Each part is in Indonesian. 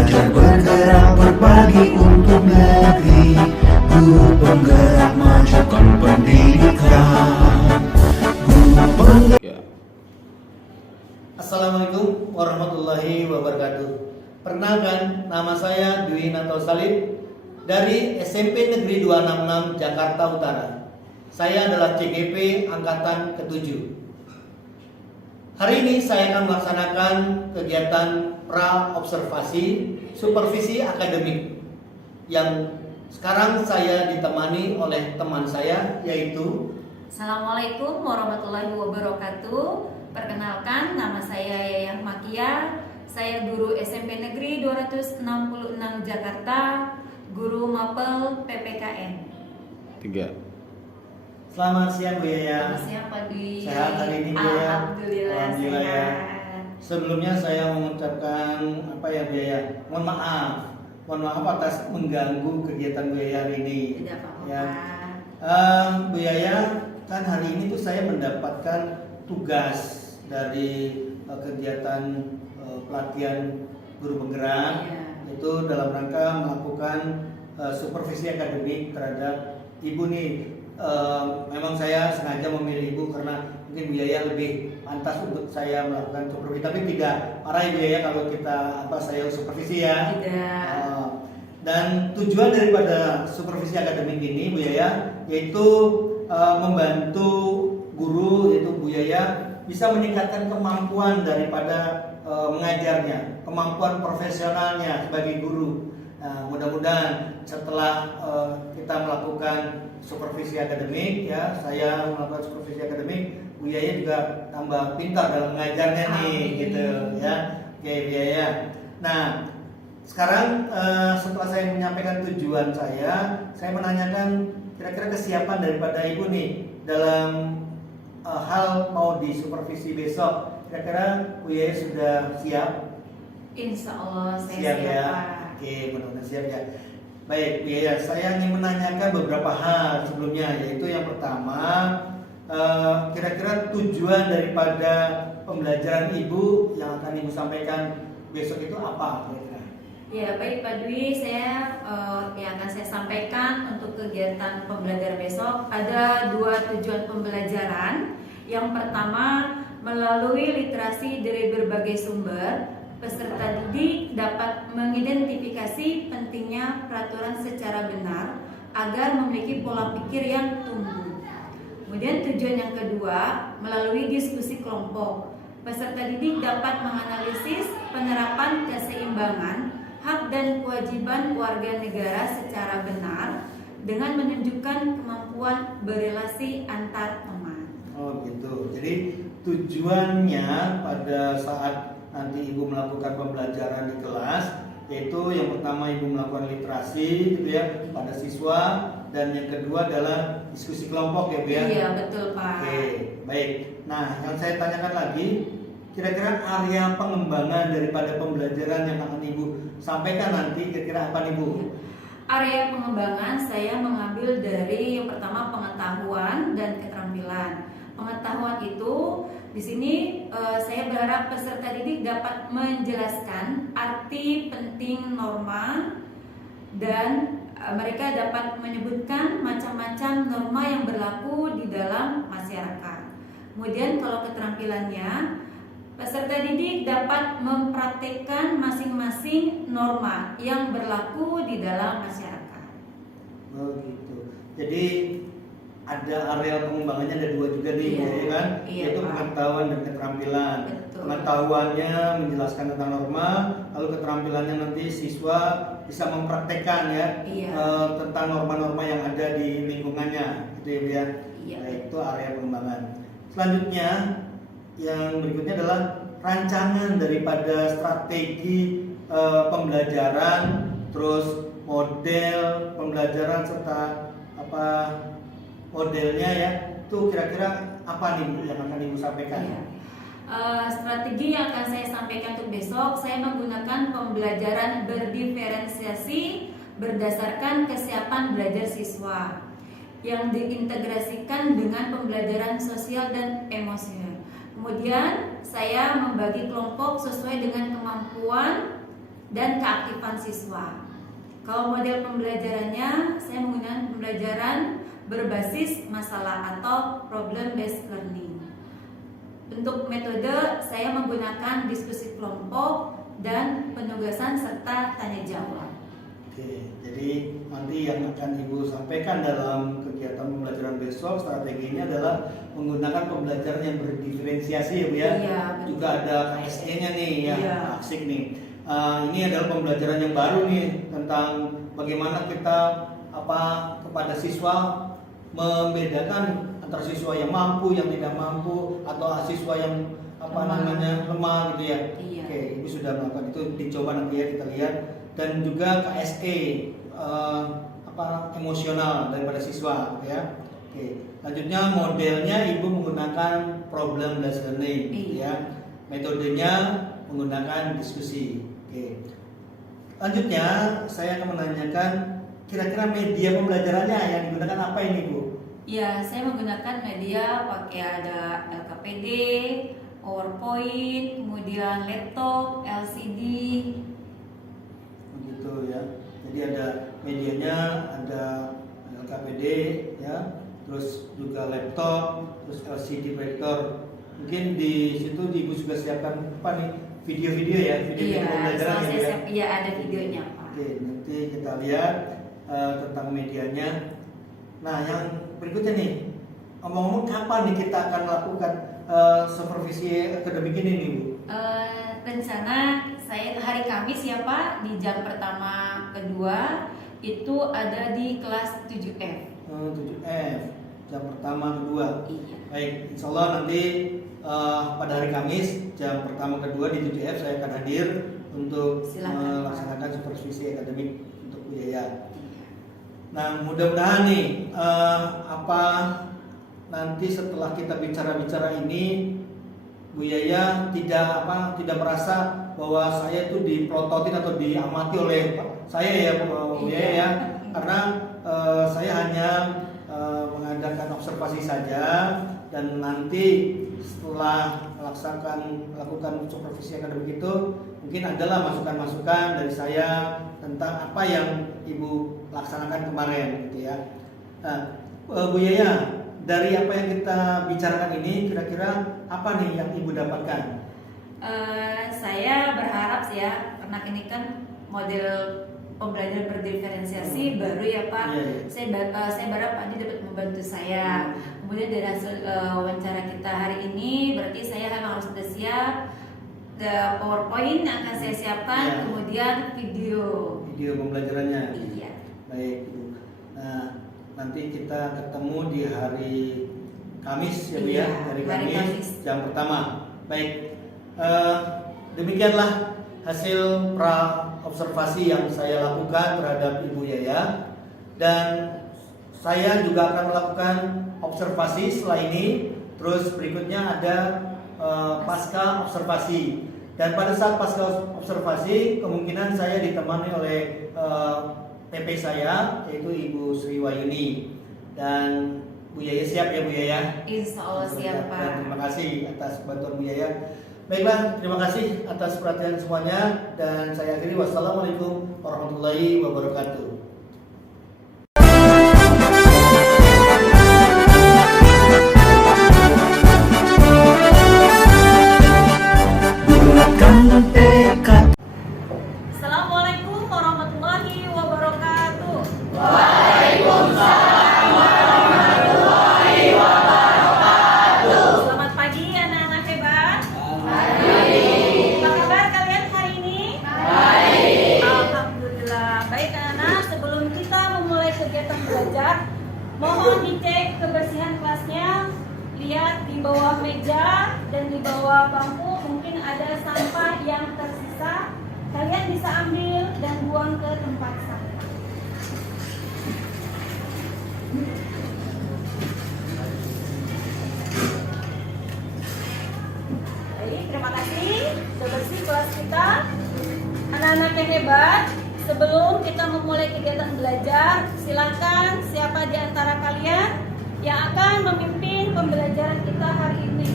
belajar bergerak berbagi untuk negeri. Guru penggerak majukan pendidikan. Guru penggerak. Assalamualaikum warahmatullahi wabarakatuh. Perkenalkan, nama saya Dwi Nato Salib dari SMP Negeri 266 Jakarta Utara. Saya adalah CGP Angkatan ke-7. Hari ini saya akan melaksanakan kegiatan pra-observasi supervisi akademik yang sekarang saya ditemani oleh teman saya, yaitu Assalamualaikum warahmatullahi wabarakatuh. Perkenalkan, nama saya Yayah Makia. Saya guru SMP Negeri 266 Jakarta, guru mapel PPKN. 3. Selamat siang Bu Yaya. Selamat siang Pak Dwi. Sehat hari ini Bu Yaya? Alhamdulillah Alhamdulillah ya. sehat. Sebelumnya saya mengucapkan Bu Yaya, mohon maaf atas mengganggu kegiatan Bu Yaya hari ini. Tidak apa-apa. Ya. Bu Yaya, kan hari ini tuh saya mendapatkan tugas dari kegiatan pelatihan guru penggerak, Iya. itu dalam rangka melakukan supervisi akademik terhadap Ibu nih. Memang saya sengaja memilih Ibu karena mungkin Bu Yaya lebih pantas untuk saya melakukan supervisi, tapi tidak marah Bu Yaya kalau saya supervisi ya. Tidak. Dan tujuan daripada supervisi akademik ini Bu Yaya yaitu membantu guru, yaitu Bu Yaya bisa meningkatkan kemampuan daripada mengajarnya, kemampuan profesionalnya sebagai guru. Nah, mudah-mudahan setelah kita melakukan supervisi akademik, ya, saya melakukan supervisi akademik, Bu Yaya juga tambah pintar dalam mengajarnya nih, gitu ya. Oke, Bu Yaya. Nah, sekarang setelah saya menyampaikan tujuan saya menanyakan kira-kira kesiapan daripada Ibu nih dalam hal mau disupervisi besok. Kira-kira Bu Yaya sudah siap? Insya Allah saya Siap siap, ya. Pak. Oke, benar-benar siap ya. Baik, Bu Yaya, saya ingin menanyakan beberapa hal sebelumnya, yaitu yang pertama, kira-kira tujuan daripada pembelajaran Ibu yang akan Ibu sampaikan besok itu apa kira-kira? Ya, baik Pak Dwi, saya yang akan saya sampaikan untuk kegiatan pembelajaran besok ada 2 tujuan pembelajaran. Yang pertama, melalui literasi dari berbagai sumber, peserta didik dapat mengidentifikasi pentingnya peraturan secara benar agar memiliki pola pikir yang tumbuh. Kemudian tujuan yang kedua, melalui diskusi kelompok, peserta didik dapat menganalisis penerapan keseimbangan hak dan kewajiban warga negara secara benar dengan menunjukkan kemampuan berelasi antar teman. Oh gitu. Jadi tujuannya pada saat nanti Ibu melakukan pembelajaran di kelas, yaitu yang pertama Ibu melakukan literasi gitu ya pada siswa, dan yang kedua adalah diskusi kelompok ya Bu ya. Iya betul Pak. Oke, baik. Nah, yang saya tanyakan lagi, kira-kira area pengembangan daripada pembelajaran yang akan Ibu sampaikan nanti kira-kira apa nih Bu? Area pengembangan saya mengambil dari yang pertama pengetahuan dan keterampilan. Pengetahuan itu di sini saya berharap peserta didik dapat menjelaskan arti penting norma dan mereka dapat menyebutkan macam-macam norma yang berlaku di dalam masyarakat. Kemudian kalau keterampilannya, peserta didik dapat mempraktikkan masing-masing norma yang berlaku di dalam masyarakat. Oh gitu. Jadi ada area pengembangannya ada 2 juga nih, Iya. ya kan? Iya, Yaitu Pak. pengetahuan dan keterampilan. Betul. Pengetahuannya menjelaskan tentang norma, lalu keterampilannya nanti siswa bisa mempraktekkan ya Iya. tentang norma-norma yang ada di lingkungannya, gitu ya Bu ya. Iya. Nah, itu area pengembangan. Selanjutnya yang berikutnya adalah rancangan daripada strategi pembelajaran, terus model pembelajaran serta modelnya ya. Itu kira-kira apa nih Bu yang akan Ibu sampaikan? Iya. Strategi yang akan saya sampaikan untuk besok, saya menggunakan pembelajaran berdiferensiasi berdasarkan kesiapan belajar siswa yang diintegrasikan dengan pembelajaran sosial dan emosional. Kemudian saya membagi kelompok sesuai dengan kemampuan dan keaktifan siswa. Kalau model pembelajarannya, saya menggunakan pembelajaran berbasis masalah atau problem based learning. Untuk metode, saya menggunakan diskusi kelompok dan penugasan serta tanya jawab. Oke, jadi nanti yang akan Ibu sampaikan dalam kegiatan pembelajaran besok strateginya adalah menggunakan pembelajaran yang berdiferensiasi ya Bu ya. Iya, Juga ada KSE-nya nih ya, Iya. asik nih. Ini adalah pembelajaran yang baru nih tentang bagaimana kita kepada siswa membedakan antara siswa yang mampu, yang tidak mampu, atau siswa yang lemah gitu ya. Iya. Oke, Ibu sudah melakukan itu, dicoba nanti ya kita lihat. Dan juga KSE emosional daripada siswa gitu ya. Oke, selanjutnya modelnya Ibu menggunakan problem based learning ya. Metodenya menggunakan diskusi. Oke. Selanjutnya saya akan menanyakan kira-kira media pembelajarannya yang digunakan apa ini Bu? Ya, saya menggunakan media pakai ada LKPD, PowerPoint, kemudian laptop, LCD. Begitu ya. Jadi ada medianya, ada LKPD ya, terus juga laptop, terus LCD projector. Mungkin di situ Ibu juga siapkan apa nih? Video-video ya, video pembelajaran ya. Iya, ada videonya Pak. Oke, nanti kita lihat tentang medianya. Nah, yang berikutnya nih, ngomong-ngomong kapan nih kita akan lakukan supervisi akademik ini nih Bu? Rencana saya hari Kamis ya Pak, di jam pertama kedua itu ada di kelas 7F. 7F, jam pertama kedua. Iya. Baik, insya Allah nanti pada hari Kamis jam pertama kedua di 7F saya akan hadir untuk melaksanakan supervisi akademik untuk Bu Yaya. Nah, mudah-mudahan nih nanti setelah kita bicara-bicara ini Bu Yaya tidak merasa bahwa saya itu diprototin atau diamati oleh saya ya Bu Yaya ya, karena saya hanya mengadakan observasi saja, dan nanti setelah melakukan supervisi akademik itu mungkin adalah masukan-masukan dari saya tentang apa yang Ibu laksanakan kemarin gitu ya. Nah, Bu Yaya, dari apa yang kita bicarakan ini kira-kira apa nih yang Ibu dapatkan? Saya berharap sih ya, karena ini kan model pembelajaran berdiferensiasi baru ya Pak. Saya berharap Pak Andi dapat membantu saya. Kemudian dari hasil wawancara kita hari ini, berarti saya harus sudah siap. PowerPoint yang akan saya siapkan, kemudian video Pembelajarannya. Iya. Baik Ibu. Nah, nanti kita ketemu di hari Kamis ya Bu ya, hari Kamis jam pertama. Baik, demikianlah hasil observasi yang saya lakukan terhadap Ibu Yaya, dan saya juga akan melakukan observasi setelah ini. Terus berikutnya ada pasca observasi, dan pada saat pasca observasi kemungkinan saya ditemani oleh PP saya, yaitu Ibu Sri Wayuni. Dan Bu Yaya siap ya Bu Yaya? Insya Allah siap Pak. Dan terima kasih atas bantuan Bu Yaya. Baiklah, terima kasih atas perhatian semuanya, dan saya akhiri. Wassalamualaikum warahmatullahi wabarakatuh. Assalamualaikum warahmatullahi wabarakatuh. Selamat pagi anak-anak hebat. Apa kabar kalian hari ini? Baik. Alhamdulillah. Baik anak-anak, sebelum kita memulai kegiatan belajar, mohon dicek kebersihan kelasnya. Lihat di bawah meja dan di bawah bangku mungkin ada sampah yang tersisa. Kalian bisa ambil dan buang ke tempat sampah. Baik, terima kasih. Sudah bersih kelas kita. Anak-anak yang hebat, sebelum kita memulai kegiatan belajar, silakan siapa di antara kalian yang akan memimpin pembelajaran kita hari ini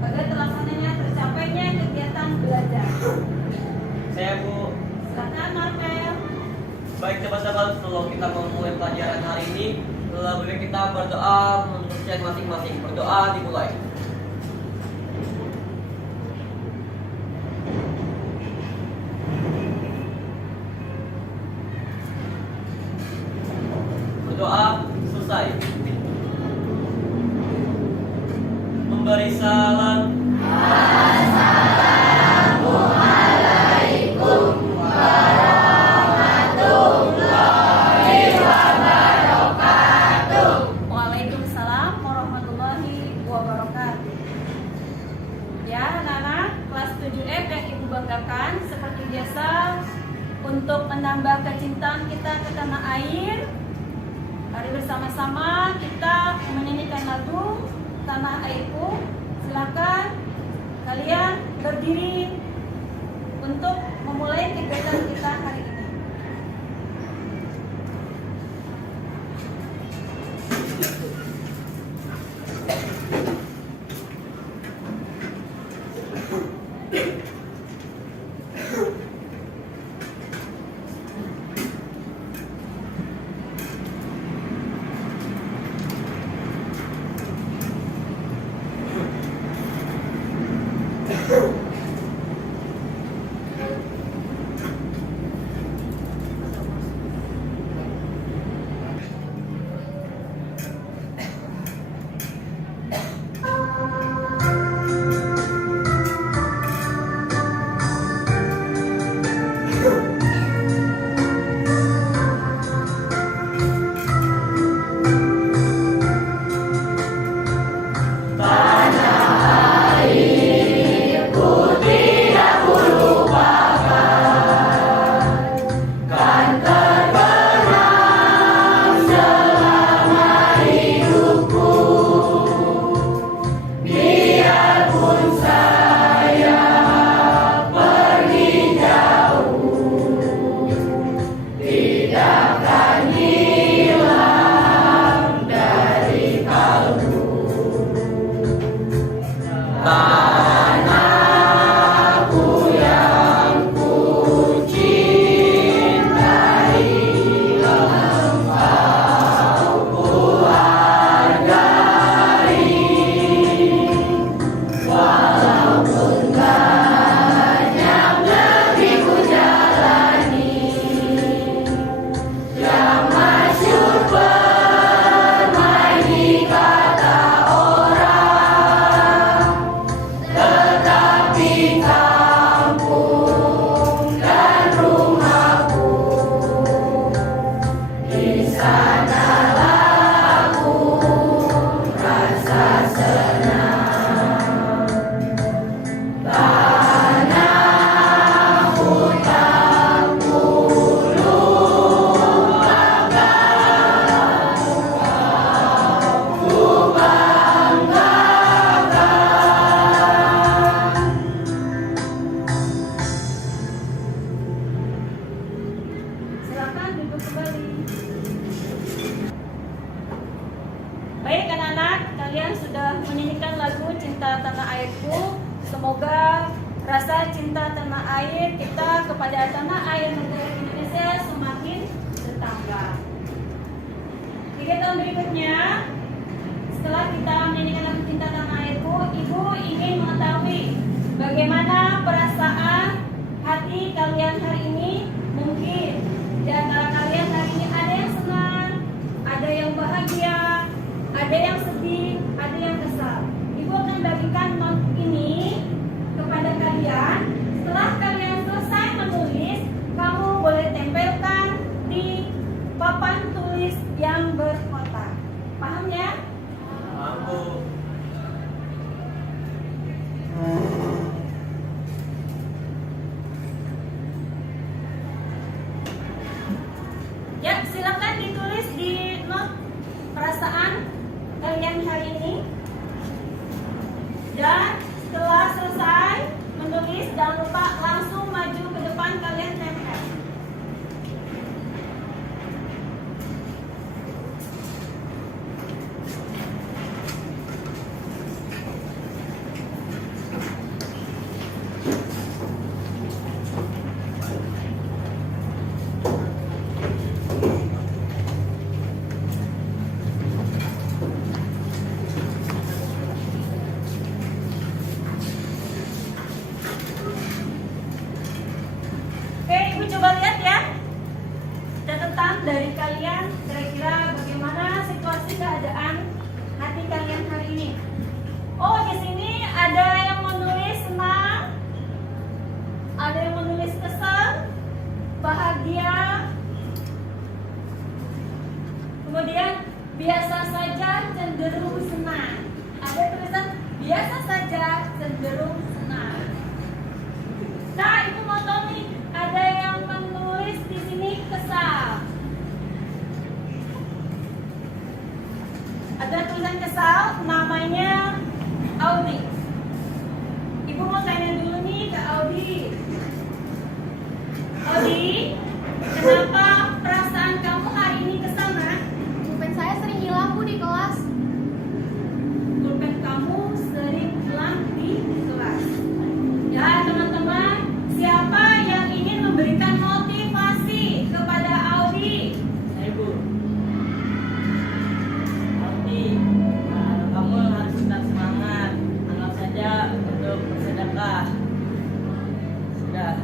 agar terlaksananya tercapainya kegiatan belajar. Saya Bu. Baik teman-teman, sebelum kita memulai pelajaran hari ini, lebih baik kita berdoa untuk kepercayaan masing-masing. Berdoa dimulai. Berdoa selesai. Memberi salam. Waalaikumsalam warahmatullahi wabarakatuh. Ya, anak-anak kelas 7F yang Ibu banggakan, seperti biasa untuk menambah kecintaan kita ke tanah air, mari bersama-sama kita menyanyikan lagu Tanah Airku. Silakan kalian berdiri untuk memulai kegiatan kita hari ini. Silakan duduk kembali. Baik anak-anak, kalian sudah menyanyikan lagu Cinta Tanah Airku. Semoga rasa cinta tanah air kita kepada tanah air negara Indonesia semakin bertambah. Kegiatan berikutnya, setelah kita menyanyikan lagu Cinta Tanah Airku, Ibu ingin mengetahui bagaimana perasaan hati kalian hari ini. Mungkin di antara kalian hari ini ada yang senang, ada yang bahagia, ada yang sedih, ada yang kesal. Ibu akan bagikan not ini kepada kalian. Setelah kalian selesai menulis, kamu boleh tempelkan di papan tulis yang berkotak. Paham ya? Aku. biasa saja cenderung senang. Ada tulisan biasa saja cenderung senang. Nah, Ibu mau tahu nih, ada yang menulis di sini kesal. Ada tulisan kesal, namanya Audi. Ibu mau tanya dulu nih ke Audi. Audi, kenapa perasaan kamu hari ini kesal, nak? Pulpen saya sering hilang Bu di kelas. Pulpen kamu sering hilang di kelas. Ya teman-teman, siapa yang ingin memberikan motivasi kepada Audi? Saya Bu. Audi, kamu harus tetap semangat. Anggap saja untuk bersedekah. Sudah.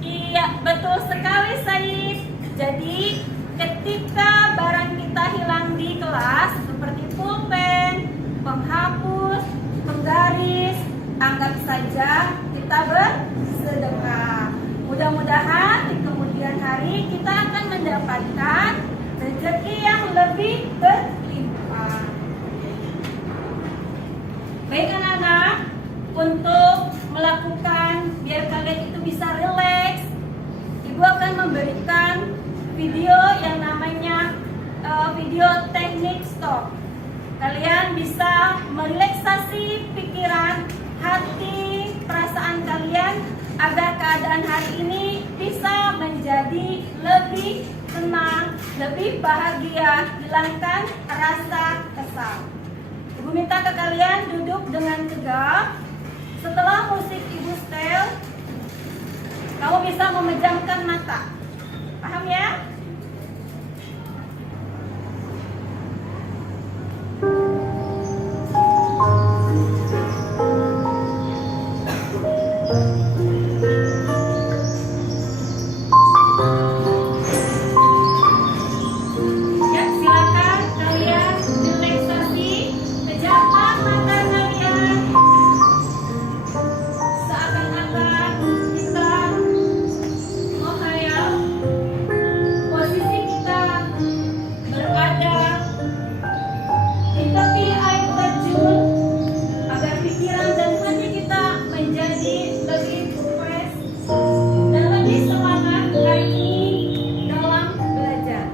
Iya, betul sekali Said. Jadi, ketika barang kita hilang di kelas seperti pulpen, penghapus, penggaris, anggap saja kita bersedekah. Mudah-mudahan di kemudian hari kita akan mendapatkan rezeki yang lebih berlimpah. Baik anak-anak, untuk melakukan biar kalian itu bisa rileks, Ibu akan memberikan video yang namanya video teknik stop. Kalian bisa merelaksasi pikiran, hati, perasaan kalian agar keadaan hari ini bisa menjadi lebih tenang, lebih bahagia, hilangkan rasa kesal. Ibu minta ke kalian duduk dengan tegak. Setelah musik Ibu setel, kamu bisa memejamkan mata. Paham ya? Ya, silakan kalian relaksasi, pejamkan mata kalian. Seakan-akan kita menghayal posisi kita berada di tepi air terjun agar pikiran dan hati kita menjadi lebih fresh dan lebih semangat hari ini dalam belajar.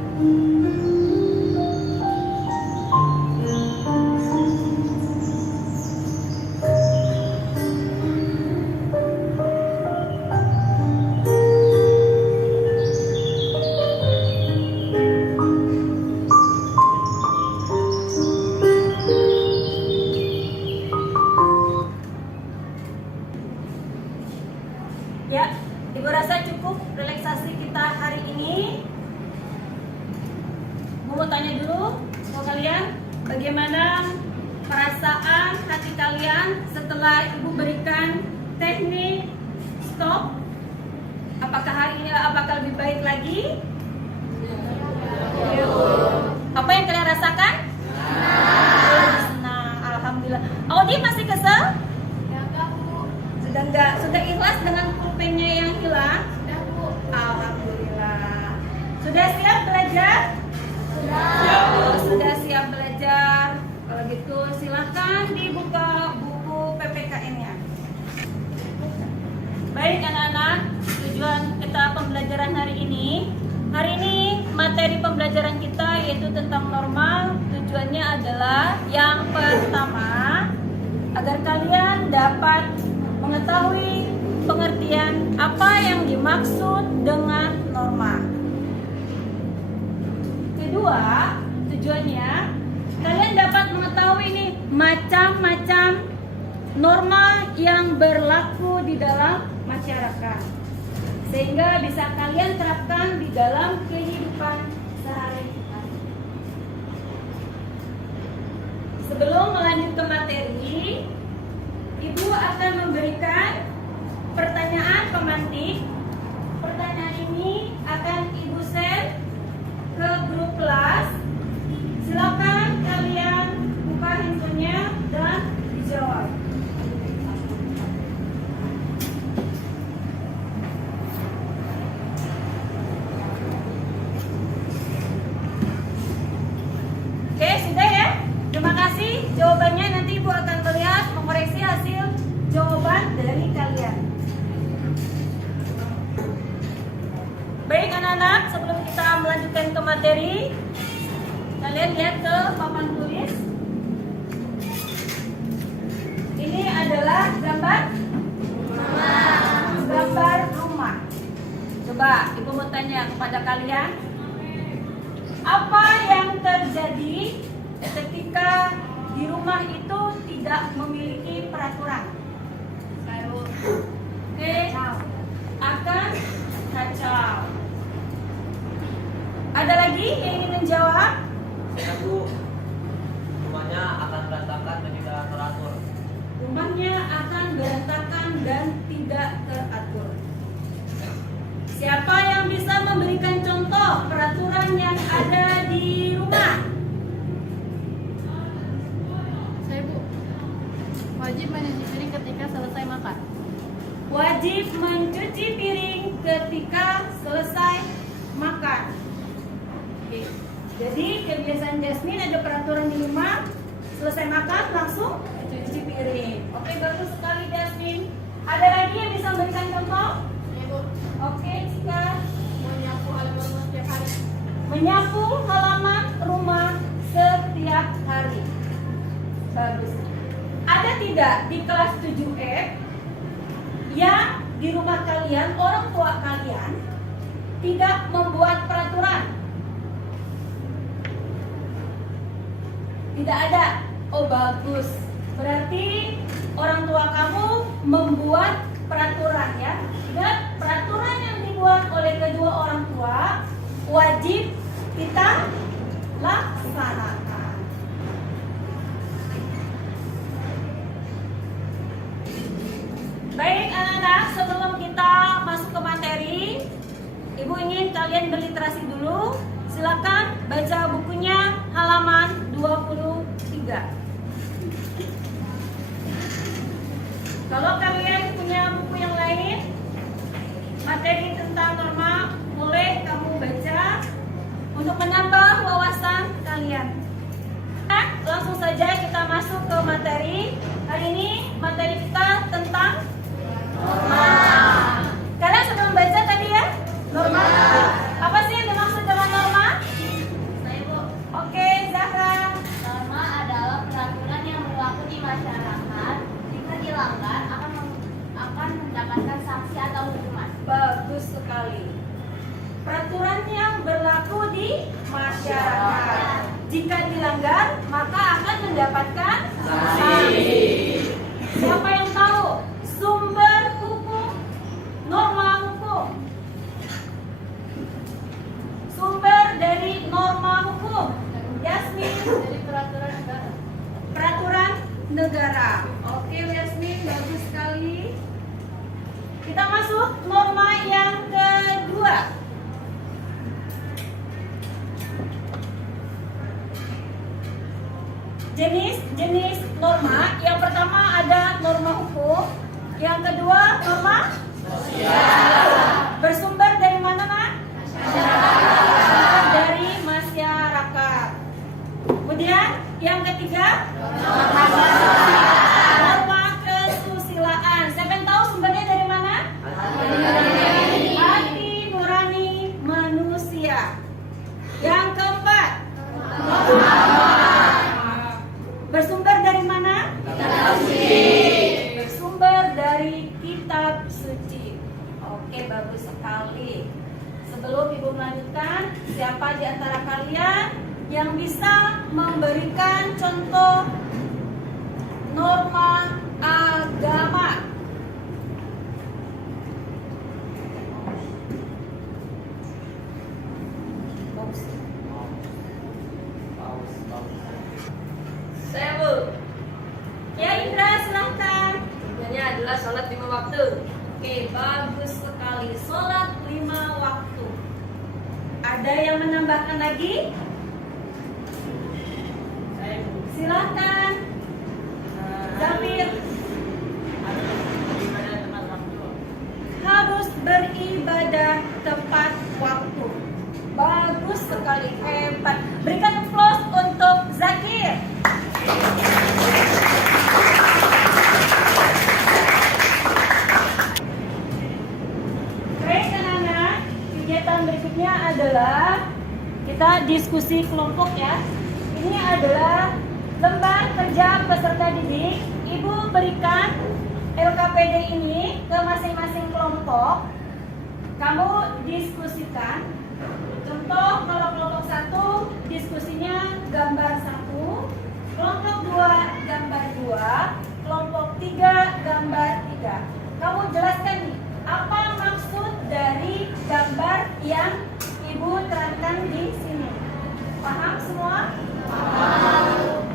Ya, Ibu rasa cukup relaksasi kita hari ini. Ibu mau tanya dulu ke kalian, bagaimana perasaan hati kalian setelah Ibu berikan teknik stop? Apakah hari ini lebih baik lagi? Apa yang kalian rasakan? Senang, alhamdulillah. Audi masih kesel? Ya enggak Bu. Sudah ikhlas dengan pulpennya yang hilang? Sudah Bu. Alhamdulillah. Sudah siap belajar? Sudah siap belajar. Kalau gitu silahkan dibuka buku PPKN-nya. Baik anak-anak, tujuan kita pembelajaran hari ini. Hari ini materi pembelajaran kita yaitu tentang normal. Tujuannya adalah yang pertama, agar kalian dapat mengetahui pengertian apa yang dimaksud dengan norma. Kedua, tujuannya kalian dapat mengetahui nih macam-macam norma yang berlaku di dalam masyarakat, sehingga bisa kalian terapkan di dalam kehidupan sehari-hari. Sebelum melanjut ke materi, Ibu akan memberikan pertanyaan pemantik. Pertanyaan ini akan Ibu share ke grup kelas. Silakan kalian buka handphonenya dan dijawab. materi. Kalian lihat ke papan tulis. Ini adalah gambar rumah. Coba Ibu mau tanya kepada kalian, apa yang terjadi ketika di rumah itu tidak memiliki peraturan? Oke, akan kacau. Ada lagi yang ingin menjawab? Ya Bu, rumahnya akan berantakan dan tidak teratur. Rumahnya akan berantakan dan tidak teratur. Siapa yang bisa memberikan contoh peraturan yang ada di rumah? Saya Bu. Wajib mencuci piring ketika selesai makan. Wajib mencuci piring ketika selesai makan. Oke. Jadi kebiasaan Jasmine ada peraturan di rumah, selesai makan langsung cuci piring. Oke, bagus sekali Jasmine. Ada lagi yang bisa memberikan contoh? Saya Bu. Oke, Cika. Menyapu halaman rumah setiap hari. Menyapu halaman rumah setiap hari. Bagus. Ada tidak di kelas 7E yang di rumah kalian, orang tua kalian tidak membuat peraturan? Tidak ada. Oh bagus. Berarti orang tua kamu membuat peraturan ya. Dan peraturan yang dibuat oleh kedua orang tua wajib kita laksanakan. Baik anak-anak, sebelum kita masuk ke materi, Ibu ingin kalian berliterasi dulu. Silakan baca bukunya halaman 23. Kalau kalian punya buku yang lain, materi tentang norma, boleh kamu baca untuk menambah wawasan kalian. Nah, langsung saja kita masuk ke materi. Hari ini materi kita tentang norma. Kalian sudah membaca tadi ya? Norma. Apa sih yang dimaksud dengan norma? Saya Bu. Oke, Zahra. Norma adalah peraturan yang berlaku di masyarakat. Jika dilanggar akan mendapatkan sanksi atau hukuman. Bagus sekali. Peraturan yang berlaku di masyarakat. Jika dilanggar, maka akan mendapatkan sanksi. Siapa yang tahu sumber hukum norma hukum? Sumber dari norma hukum, Yasmin. Dari peraturan negara. Peraturan negara. Oke, Yasmin, bagus sekali. Kita masuk norma yang kedua. Jenis norma. Yang pertama ada norma hukum, yang kedua norma sosial. Bersumber dari mana, Nak? Bersumber dari masyarakat. Kemudian yang ketiga norma kesusilaan. Siapa yang tahu sumbernya dari mana? Hati nurani manusia. Yang keempat bersumber dari mana? Bersumber dari kitab suci. Oke, bagus sekali. Sebelum Ibu melanjutkan, siapa di antara kalian yang bisa memberikan contoh norma agama? Saya Bu, Ya Indra, silahkan. tujuannya adalah sholat 5 waktu. Oke, bagus sekali. Sholat 5 waktu. Ada yang menambahkan lagi? Saya Bu, Silahkan. Zafir. Harus beribadah tepat waktu. Bagus sekali, hebat. Berikan applause untuk Zakir. Baik anak-anak, kegiatan berikutnya adalah kita diskusi kelompok ya. Ini adalah lembar kerja peserta didik. Ibu berikan LKPD ini ke masing-masing kelompok. Kamu diskusikan. Contoh kalau kelompok 1 diskusinya gambar 1, kelompok 2 gambar 2, kelompok 3 gambar 3. Kamu jelaskan nih, apa maksud dari gambar yang Ibu terangkan di sini? Paham semua? Paham.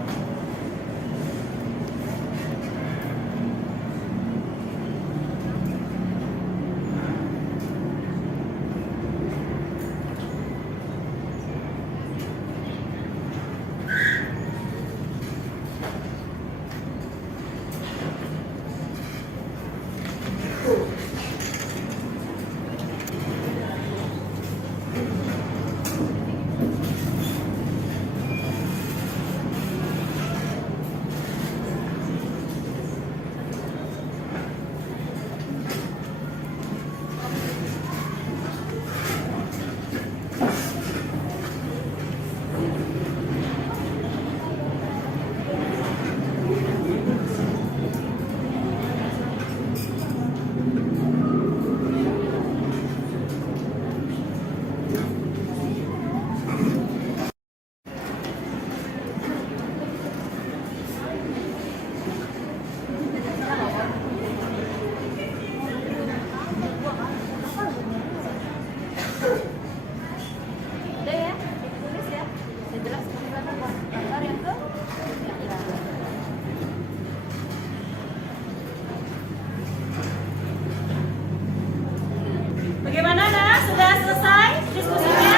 Bagaimana Nak? Sudah selesai diskusinya?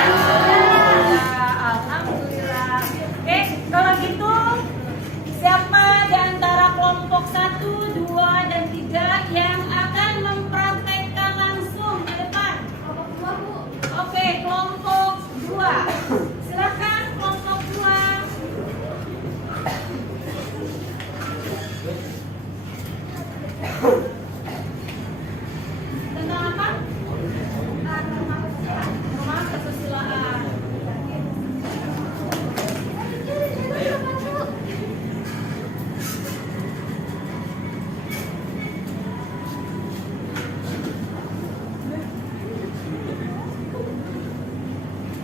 Alhamdulillah. Oke, kalau gitu siapa di antara kelompok 1, 2, dan 3 yang akan mempraktekkan langsung di depan? Kelompok 2, Bu. Oke, kelompok 2. Silakan kelompok 2. Tentang apa? Norma kesusilaan.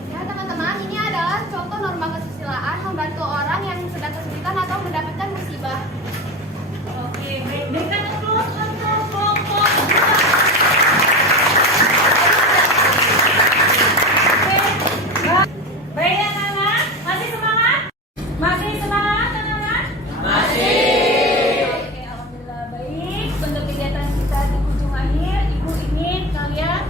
Ya teman-teman, ini adalah contoh norma kesusilaan membantu orang yang sedang kesulitan atau mendapatkan musibah. Oke, baik. Berikan applause untuk kelompok 2. Baik anak-anak, masih semangat? Masih semangat anak-anak? Masih. Oke, alhamdulillah baik. Untuk kegiatan kita di ujung akhir, Ibu ingin kalian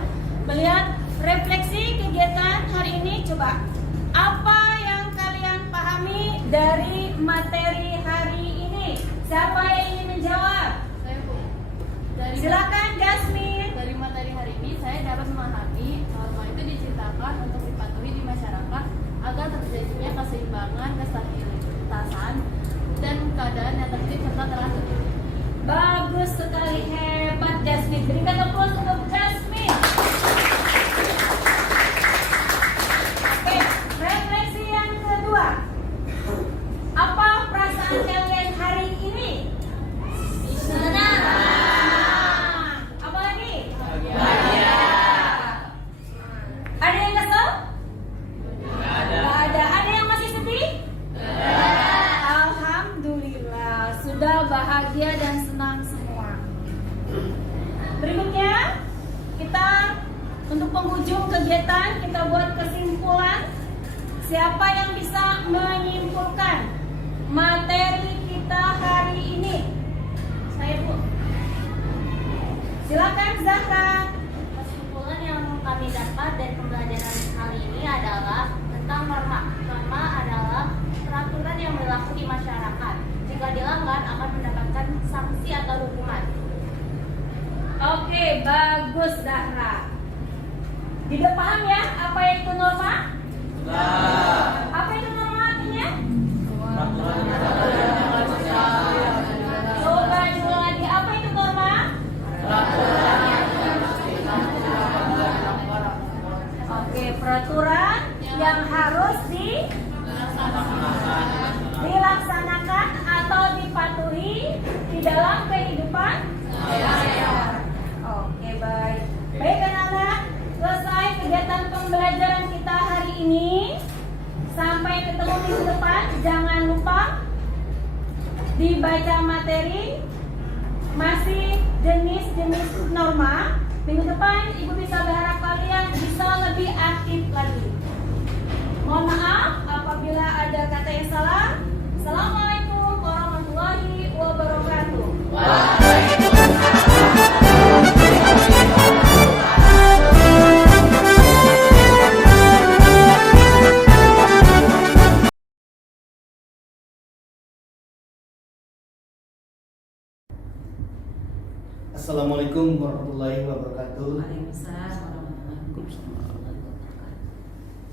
melihat refleksi kegiatan hari ini. Coba, apa yang kalian pahami dari materi hari ini? Siapa yang ingin menjawab? Saya, Bu. Silakan Jasmine. Dari materi hari ini saya dapat memahami norma itu diciptakan untuk dipatuhi di masyarakat agar terjadinya keseimbangan, kestabilitasan, dan keadaan yang tertib serta teratur. Bagus sekali, hebat Jasmine. Berikan applause untuk Jasmine. Oke, refleksi yang kedua. Apa perasaan kalian hari ini? Senang. Apa lagi? Bahagia. Ada yang kesel? Nggak ada. Ada yang masih sedih? Alhamdulillah, sudah bahagia dan senang semua. Berikutnya, kita untuk penghujung kegiatan kita buat kesimpulan. Siapa yang bisa menyimpulkan materi kita hari ini? Saya, Bu. Silakan Zahra. Kesimpulan yang kami dapat dari pembelajaran kali ini adalah tentang norma. Norma adalah peraturan yang berlaku di masyarakat. Jika dilanggar akan mendapatkan sanksi atau hukuman. Oke, bagus Zahra. Tidak paham ya apa itu norma? Apa itu norma artinya? Coba diulang lagi. Apa itu norma? Oke, peraturan yang harus dilaksanakan atau dipatuhi di dalam kehidupan saya. Oke, baik. Baik anak-anak, selesai kegiatan pembelajaran kita hari ini. Sampai ketemu minggu depan. Jangan lupa dibaca materi masih jenis-jenis norma. Minggu depan Ibu bisa berharap kalian bisa lebih aktif lagi. Mohon maaf apabila ada kata yang salah. Assalamualaikum warahmatullahi wabarakatuh. Assalamualaikum warahmatullahi wabarakatuh. Waalaikumsalam warahmatullahi wabarakatuh.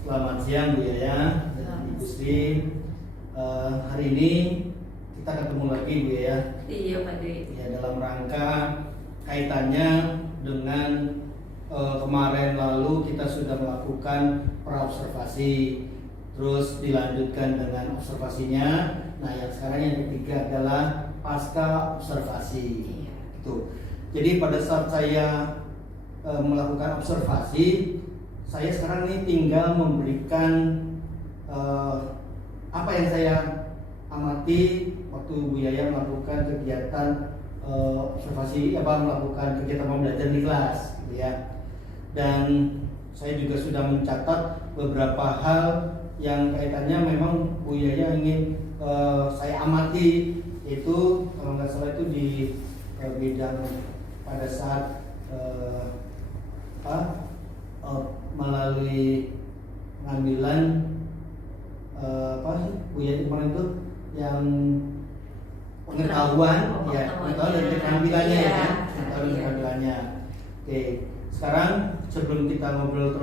Selamat siang Bu Yaya dan Ibu Sri. Hari ini kita ketemu lagi Bu Yaya. Iya Pak Dwi. Ya, dalam rangka kaitannya dengan kemarin lalu kita sudah melakukan praobservasi, terus dilanjutkan dengan observasinya. Nah, yang sekarang yang ketiga adalah pasca observasi. Iya. Itu. Jadi pada saat saya melakukan observasi, saya sekarang ini tinggal memberikan apa yang saya amati waktu Bu Yaya melakukan kegiatan observasi, melakukan kegiatan pembelajaran di kelas, gitu ya. Dan saya juga sudah mencatat beberapa hal yang kaitannya memang Bu Yaya ingin saya amati, itu kalau nggak salah itu di bidang pada saat melalui pengambilan Bu Yaya kemarin itu yang pengetahuan ya, pengetahuan dan keterampilannya ya, pengetahuan dan keterampilannya. Oke, sekarang sebelum kita ngobrol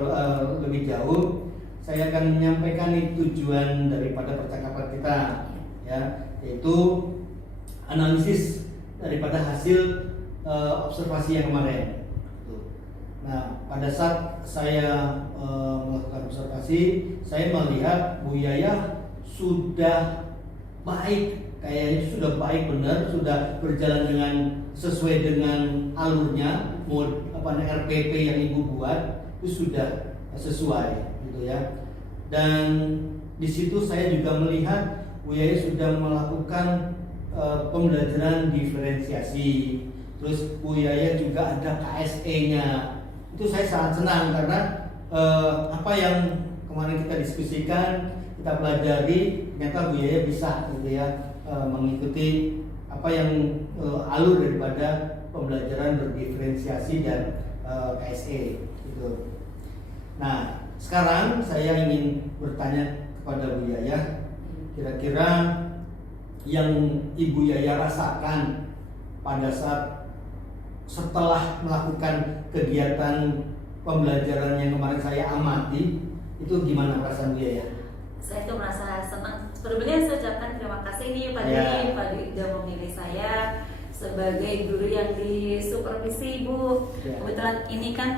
lebih jauh, saya akan menyampaikan nih tujuan daripada percakapan kita, ya, yaitu analisis daripada hasil observasi yang kemarin. Nah, pada saat saya melakukan observasi, saya melihat Bu Yaya sudah baik, kayaknya sudah baik benar, sudah berjalan dengan sesuai dengan alurnya, RPP yang Ibu buat itu sudah sesuai, gitu ya. Dan di situ saya juga melihat Bu Yaya sudah melakukan pembelajaran diferensiasi. Terus Bu Yaya juga ada KSE-nya. Itu saya sangat senang karena apa yang kemarin kita diskusikan, kita pelajari, ternyata Bu Yaya bisa, gitu ya, mengikuti apa yang alur daripada pembelajaran berdiferensiasi dan KSE, gitu. Nah, sekarang saya ingin bertanya kepada Bu Yaya, kira-kira yang Ibu Yaya rasakan pada saat setelah melakukan kegiatan pembelajaran yang kemarin saya amati, itu gimana perasaan Bu Yaya? Saya tuh merasa senang. Sebelumnya saya ucapkan terima kasih nih Pak Dwi, Pak Dwi sudah memilih saya sebagai guru yang disupervisi Bu. Kebetulan ini kan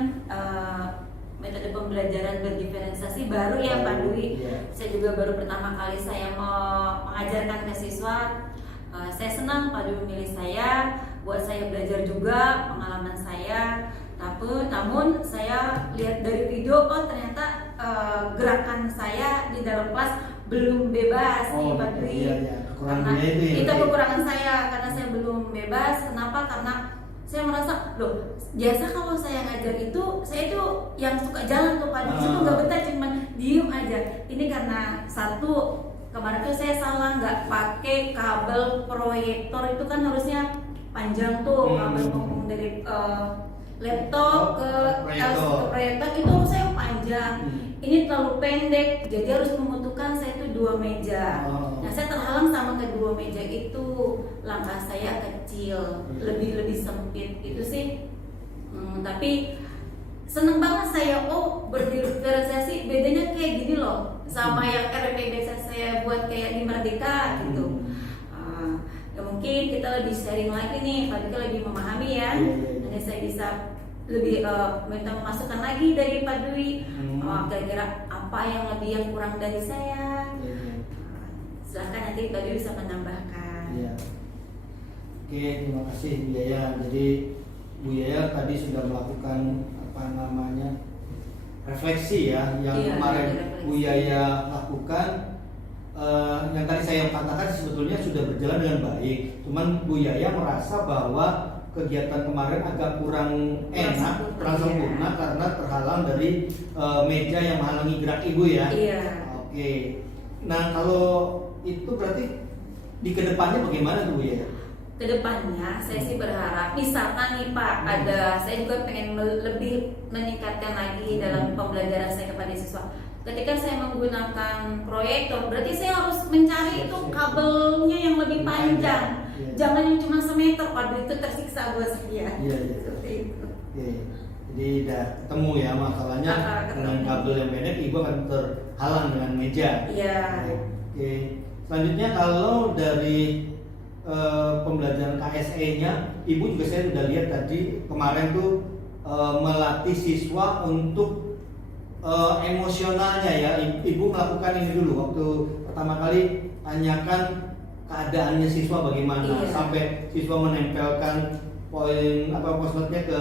metode pembelajaran berdiferensiasi baru ya Pak Dwi. Saya juga baru pertama kali saya mau mengajarkan ke siswa. Saya senang Pak Dwi memilih saya, buat saya belajar juga pengalaman saya. Namun saya lihat dari video, oh ternyata gerakan saya di dalam kelas belum bebas nih Pak Dwi. Karena itu kekurangan saya, karena saya belum bebas. Kenapa? Karena saya merasa, loh, biasa kalau saya ngajar itu, saya itu yang suka jalan tuh Pak Dwi, itu nggak betah cuma diem aja. Ini karena satu, kemarin tuh saya salah, nggak pakai kabel proyektor, itu kan harusnya panjang tuh kabel penghubung dari laptop ke proyektor itu saya panjang. Ini terlalu pendek, jadi harus membutuhkan saya itu 2 meja. Nah, saya terhalang sama kedua meja itu, langkah saya kecil, lebih sempit itu sih. Tapi seneng banget saya, oh berdiferensiasi bedanya kayak gini loh, sama yang RPP saya buat kayak di Merdeka gitu. Ya mungkin kita lebih sharing lagi nih, Pak Dwi lebih memahami ya. Nanti saya bisa lebih minta masukan lagi dari Pak Dwi. Kira-kira apa apa yang lebih yang kurang dari saya. Iya. Silahkan nanti Pak Dwi bisa menambahkan. Iya. Oke, terima kasih Bu Yaya. Jadi Bu Yaya tadi sudah melakukan refleksi ya, yang Iya, kemarin ada refleksi. Bu Yaya lakukan. Yang tadi saya katakan sebetulnya sudah berjalan dengan baik. Cuman Bu Yaya merasa bahwa kegiatan kemarin agak kurang enak, kurang sempurna karena terhalang dari meja yang menghalangi gerak Ibu ya. Iya. Oke. Nah, kalau itu berarti di kedepannya bagaimana Bu Yaya? Kedepannya saya sih berharap misalkan nih Pak saya juga pengen lebih meningkatkan lagi dalam pembelajaran saya kepada siswa. Ketika saya menggunakan proyektor, berarti saya harus mencari itu kabelnya yang lebih panjang. Iya. Jangan yang cuma semeter, waduh itu tersiksa buat saya. Iya. Seperti itu. Oke. Jadi udah ketemu ya masalahnya dengan kabel yang pendek, Ibu akan terhalang dengan meja. Iya. Oke. Selanjutnya kalau dari pembelajaran KSE-nya, Ibu juga saya sudah lihat tadi kemarin tuh melatih siswa untuk emosionalnya ya. Ibu melakukan ini dulu waktu pertama kali tanyakan keadaannya siswa bagaimana, Iya. sampai siswa menempelkan post-it-nya ke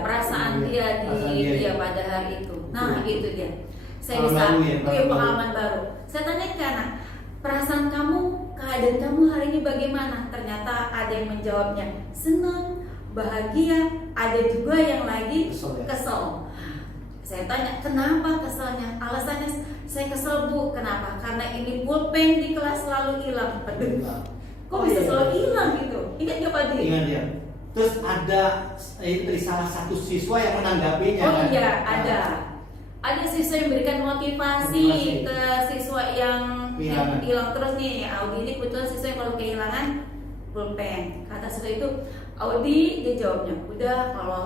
perasaan dia perasaan dia. pada hari itu. Nah, Betul. itu dia. Saya Pengalaman bisa baru ya, pengalaman pengalaman baru. Saya tanya ke anak, perasaan kamu, keadaan kamu hari ini bagaimana? Ternyata ada yang menjawabnya senang, bahagia, ada juga yang lagi Kesel ya? kesel. Saya tanya, kenapa keselnya? Alasannya, saya kesel Bu, kenapa? Karena ini pulpen di kelas selalu hilang. Aduh, kok bisa selalu hilang gitu? Ingat gak Pak Dwi? Ingat ya. Terus ada dari salah satu siswa yang menanggapinya. Oh kan? iya, Nah, ada. Ada siswa yang memberikan motivasi ke siswa yang Kehilangan. hilang terus nih. Audi ini kebetulan siswa yang kalau kehilangan pulpen. Kata siswa itu, Audi, dia jawabnya, udah kalau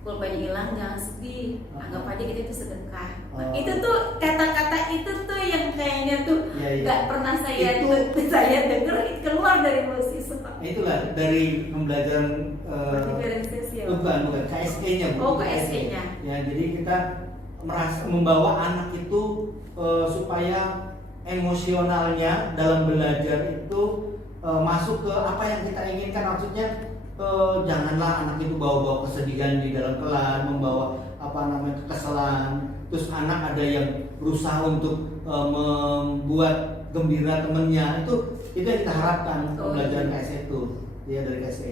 pulpennya hilang jangan sedih, anggap aja kita itu sedekah. Nah, Oh. itu tuh kata-kata itu tuh yang kayaknya tuh Iya. nggak pernah saya Itu- dengar keluar dari mulut siswa. Itulah dari pembelajaran Diferensiasi ya. bukan KSE-nya. Oh, KSE-nya. Ya, jadi kita membawa anak itu supaya emosionalnya dalam belajar itu masuk ke apa yang kita inginkan. Maksudnya janganlah anak itu bawa-bawa kesedihan di dalam kelas, membawa kekesalan. Terus anak ada yang berusaha untuk membuat gembira temennya. Itu yang kita harapkan pembelajaran KSE itu, ya dari KSE.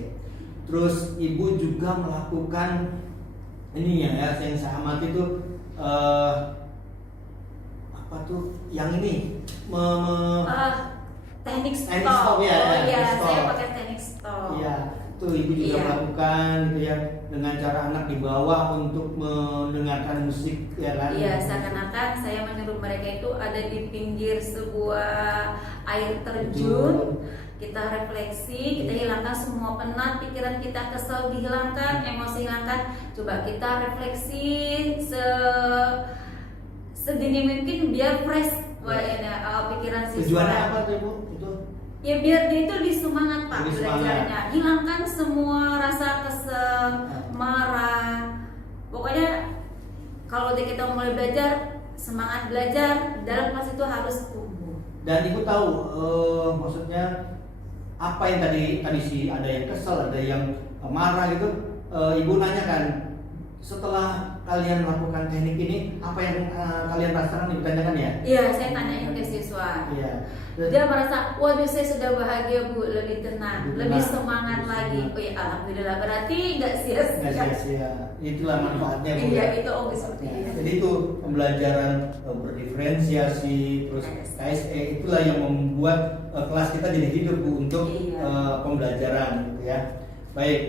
Terus Ibu juga melakukan ini ya, yang saya amati itu apa tuh yang ini Teknik Teknik stop. stop, ya, Oh ya, iya, teknik saya stop. pakai teknik stop. iya itu Ibu juga Iya. melakukan gitu ya, dengan cara anak dibawa untuk mendengarkan musik ya kan. Iya, seakan-akan saya menyuruh mereka itu ada di pinggir sebuah air terjun. Kita refleksi, kita hilangkan semua penat, pikiran kita kesel dihilangkan, emosi hilangkan. Coba kita refleksi sedini mungkin biar fresh pikiran siswa. Tujuannya apa tuh Ibu? Itu Ya biar dia itu lebih semangat Pak Lebih semangat. belajarnya. Hilangkan semua rasa kesel, marah. Pokoknya kalau kita mulai belajar, semangat belajar dalam kelas itu harus tumbuh. dan Ibu tahu maksudnya apa yang tadi sih, ada yang kesel, ada yang marah gitu. Ibu nanyakan, setelah kalian melakukan teknik ini apa yang kalian rasakan, ditanyakan ya? Iya, saya tanyain ke siswa. Iya. Dia merasa, waduh saya sudah bahagia Bu, lebih tenang, Lebih lebih tenang. semangat Lebih lagi. semangat. Oh ya alhamdulillah, berarti nggak Nggak sia-sia. sia-sia. Itulah manfaatnya Bu. Iya, ya. itu seperti itu. Jadi itu pembelajaran berdiferensiasi, terus KSE, itulah yang membuat kelas kita jadi hidup Bu untuk Iya. pembelajaran gitu ya. Baik,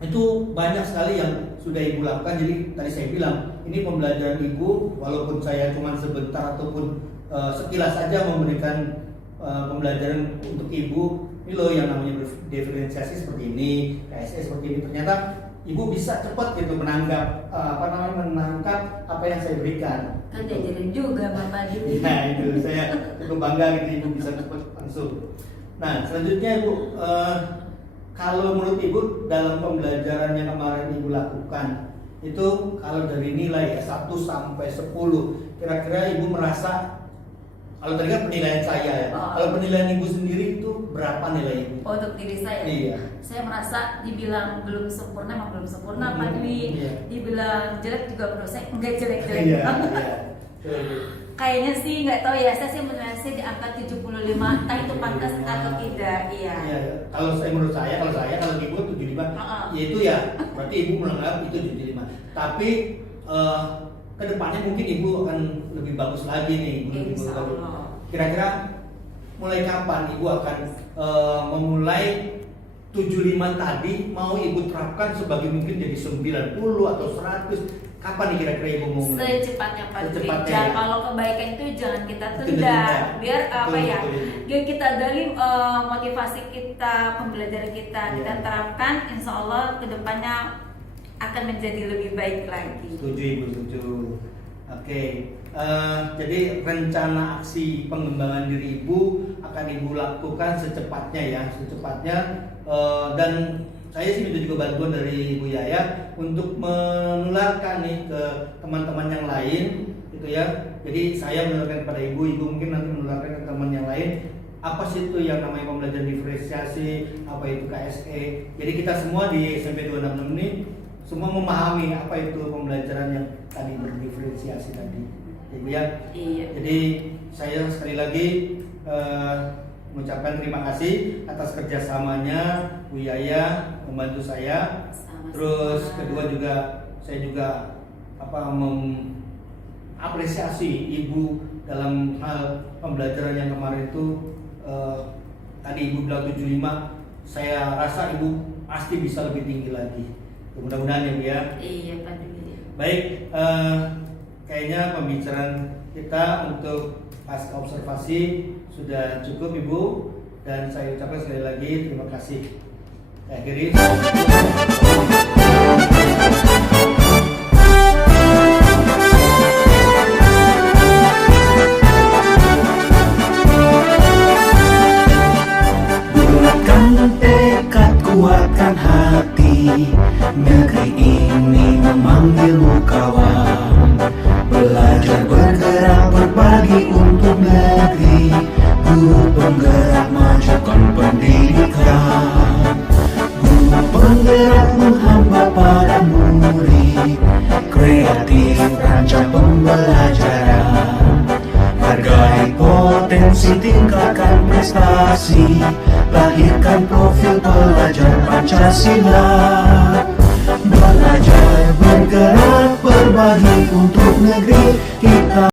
itu banyak sekali yang sudah Ibu lakukan. Jadi tadi saya bilang ini pembelajaran Ibu, walaupun saya cuma sebentar ataupun sekilas saja memberikan pembelajaran untuk Ibu. Ini loh yang namanya diferensiasi seperti ini, KSE seperti ini. Ternyata Ibu bisa cepat gitu menangkap menangkap apa yang saya berikan. Kan diajarin juga Bapak Dwi. Nah itu saya cukup bangga gitu Ibu bisa cepat langsung. Nah selanjutnya Ibu, kalau menurut Ibu dalam pembelajaran yang kemarin Ibu lakukan Itu kalau dari nilai ya 1 sampai 10, kira-kira Ibu merasa, kalau tadi kan penilaian saya ya, kalau penilaian Ibu sendiri itu berapa nilai Ibu? Untuk diri saya, Iya. saya merasa dibilang belum sempurna, emang belum sempurna, Pak Dwi. Iya. Dibilang jelek juga menurut saya enggak jelek-jelek Iya, banget. iya. Kayaknya sih nggak tahu ya, saya sih menilai saya di angka 75, entah itu pantas atau tidak. Iya. Iya, kalau menurut saya, kalau Ibu 75, ya itu ya berarti Ibu menganggap itu 75. Tapi kedepannya mungkin Ibu akan lebih bagus lagi nih, Ibu lebih Insya bagus. Allah. Kira-kira mulai kapan Ibu akan memulai 75 tadi mau Ibu terapkan sebagai mungkin jadi 90 atau 100? Kapan nih kira-kira Ibu mau mulai? Secepatnya Pak Dwi. Secepatnya, Jangan, ya. kalau kebaikan itu jangan kita Kita tunda. tunda. Biar apa Betul, ya? betul. Biar kita gali motivasi kita, pembelajaran kita, Iya. kita terapkan. Insya Allah kedepannya akan menjadi lebih baik lagi. Setuju Ibu, setuju. Oke, jadi rencana aksi pengembangan diri Ibu akan Ibu lakukan secepatnya ya, secepatnya. Dan saya sih minta juga bantuan dari Ibu Yaya untuk menularkan nih ke teman-teman yang lain, gitu ya. Jadi saya menularkan kepada Ibu, Ibu mungkin nanti menularkan ke teman yang lain. Apa sih itu yang namanya pembelajaran diferensiasi, apa itu KSE. Jadi kita semua di SMP 266 ini semua memahami apa itu pembelajaran yang tadi berdiferensiasi tadi, Ibu ya. Iya. Jadi saya sekali lagi mengucapkan terima kasih atas kerjasamanya Bu Yaya membantu saya. Sama-sama. Terus kedua juga saya juga mengapresiasi Ibu dalam hal pembelajaran yang kemarin itu. Tadi Ibu bilang 75, saya rasa Ibu pasti bisa lebih tinggi lagi. Mudah-mudahan ya Bu ya. Iya Pak Dwi. Baik, kayaknya pembicaraan kita untuk pasca observasi sudah cukup Ibu, dan saya ucapkan sekali lagi terima kasih. Saya akhiri. Bulatkan tekad, kuatkan hati, negeri ini memanggilmu kawan. Belajar bergerak berbagi untuk negeri, guru penggerak majukan pendidikan. Guru penggerakmu hamba para murid, kreatif rancang pembelajaran. Hargai potensi, tingkatkan prestasi, lahirkan profil pelajar Pancasila. Belajar bergerak berbagi untuk negeri,